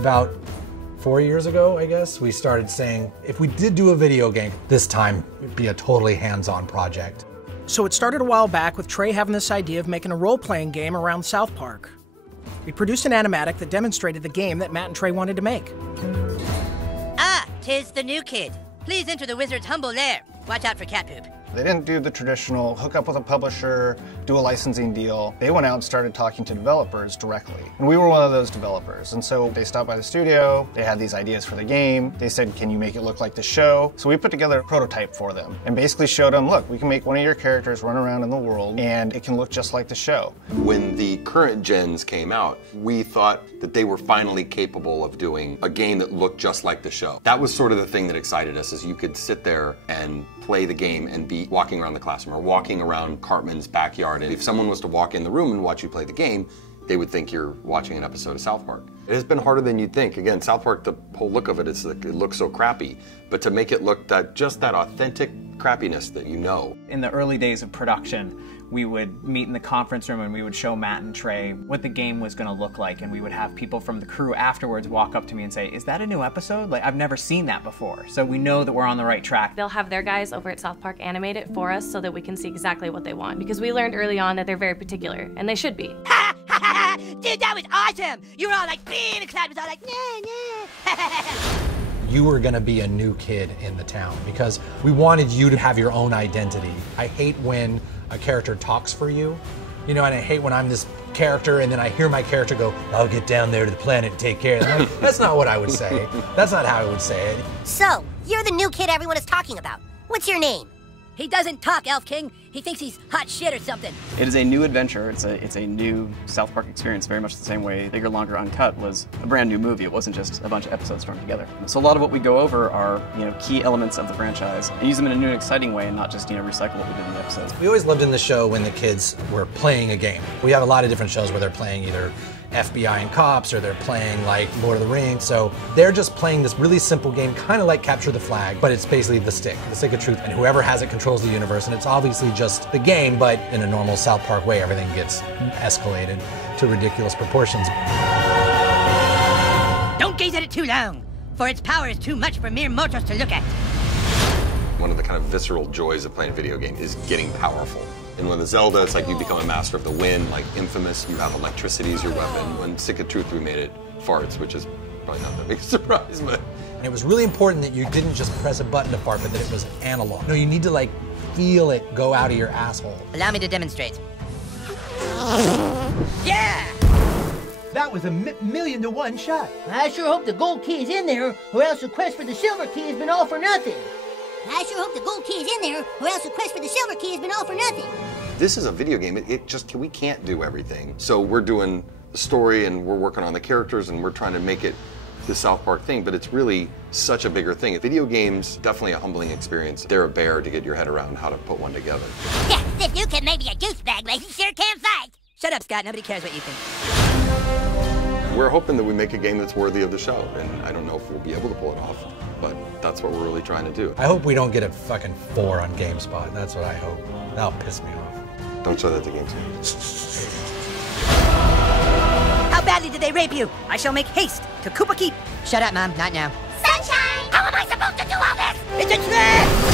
About 4 years ago, I guess, we started saying, if we did do a video game, this time it'd be a totally hands-on project. So it started a while back with Trey having this idea of making a role-playing game around South Park. We produced an animatic that demonstrated the game that Matt and Trey wanted to make. Ah, 'tis the new kid. Please enter the wizard's humble lair. Watch out for cat poop. They didn't do the traditional hook up with a publisher, do a licensing deal. They went out and started talking to developers directly. And we were one of those developers. And so they stopped by the studio, they had these ideas for the game. They said, can you make it look like the show? So we put together a prototype for them and basically showed them, look, we can make one of your characters run around in the world and it can look just like the show. When the current gens came out, we thought that they were finally capable of doing a game that looked just like the show. That was sort of the thing that excited us, is you could sit there and play the game and be walking around the classroom or walking around Cartman's backyard. And if someone was to walk in the room and watch you play the game, they would think you're watching an episode of South Park. It has been harder than you'd think. Again, South Park, the whole look of it is like, it looks so crappy, but to make it look just that authentic crappiness that you know. In the early days of production, we would meet in the conference room and we would show Matt and Trey what the game was going to look like, and we would have people from the crew afterwards walk up to me and say, is that a new episode? Like, I've never seen that before. So we know that we're on the right track. They'll have their guys over at South Park animate it for us so that we can see exactly what they want, because we learned early on that they're very particular, and they should be. Ha ha ha! Dude, that was awesome! You were all like, and the crowd was all like, nah, nah. You were gonna be a new kid in the town because we wanted you to have your own identity. I hate when a character talks for you, you know, and I hate when I'm this character and then I hear my character go, I'll get down there to the planet and take care of them. Like, that's not what I would say. That's not how I would say it. So, you're the new kid everyone is talking about. What's your name? He doesn't talk, Elf King. He thinks he's hot shit or something. It is a new adventure. It's a new South Park experience, very much the same way Bigger, Longer, Uncut was a brand new movie. It wasn't just a bunch of episodes thrown together. So a lot of what we go over are, key elements of the franchise and use them in a new and exciting way and not just, recycle what we did in the episodes. We always loved in the show when the kids were playing a game. We have a lot of different shows where they're playing either FBI and cops, or they're playing like Lord of the Rings. So they're just playing this really simple game, kind of like Capture the Flag, but it's basically the stick of truth. And whoever has it controls the universe. And it's obviously just the game, but in a normal South Park way, everything gets escalated to ridiculous proportions. Don't gaze at it too long, for its power is too much for mere mortals to look at. One of the kind of visceral joys of playing a video game is getting powerful. And when the Zelda, it's like you become a master of the wind, like Infamous, you have electricity as your weapon. When Stick of Truth, we made it farts, which is probably not that big a surprise, but. And it was really important that you didn't just press a button to fart, but that it was analog. No, you need to like feel it go out of your asshole. Allow me to demonstrate. Yeah! That was a million to one shot. I sure hope the gold key is in there, or else the quest for the silver key has been all for nothing. I sure hope the gold key is in there, or else the quest for the silver key has been all for nothing. This is a video game. We can't do everything. So we're doing the story and we're working on the characters and we're trying to make it the South Park thing, but it's really such a bigger thing. Video games, definitely a humbling experience. They're a bear to get your head around how to put one together. Yeah, this new kid may be a douchebag, but he sure can fight. Shut up, Scott. Nobody cares what you think. We're hoping that we make a game that's worthy of the show, and I don't know if we'll be able to pull it off, but that's what we're really trying to do. I hope we don't get a fucking 4 on GameSpot. That's what I hope. That'll piss me off. Don't show that to GameSpot. How badly did they rape you? I shall make haste to Koopa Keep. Shut up, Mom. Not now. Sunshine! How am I supposed to do all this? It's a trick!